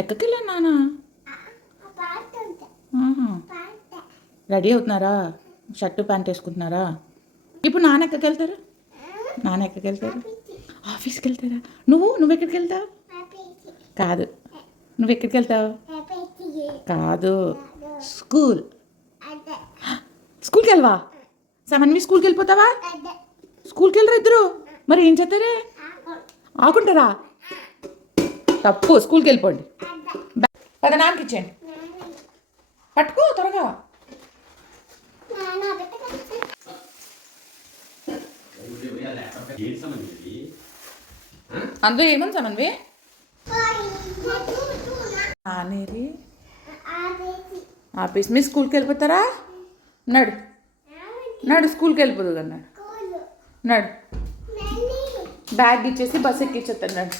ఎక్కడికెళ్ళాను నాన్న? రెడీ అవుతున్నారా? Shirt pant వేసుకుంటున్నారా? ఇప్పుడు నాన్న ఎక్కడికి వెళ్తారు? నాన్న ఎక్కడికి వెళ్తారు? ఆఫీస్కి వెళ్తారా? నువ్వు ఎక్కడికి వెళ్తావు? కాదు, నువ్వు ఎక్కడికి వెళ్తావు? కాదు, స్కూల్కి వెళ్ళవా? సమన్వి స్కూల్కి వెళ్ళిపోతావా? స్కూల్కి వెళ్ళరు ఇద్దరు, మరి ఏం చేస్తారే? ఆకుంటారా? తప్పు, స్కూల్కి వెళ్ళిపోండి. పద, నాన్నకి ఇచ్చేయండి. పట్టుకో త్వరగా. అందులో ఏముంది సమన్వి? అనేది ఆఫీస్ మీ స్కూల్కి వెళ్ళిపోతారా? నడు స్కూల్కి వెళ్ళిపోదు అన్నాడు. నడు, బ్యాగ్ ఇచ్చేసి బస్ ఎక్కించేస్తాను. నడు.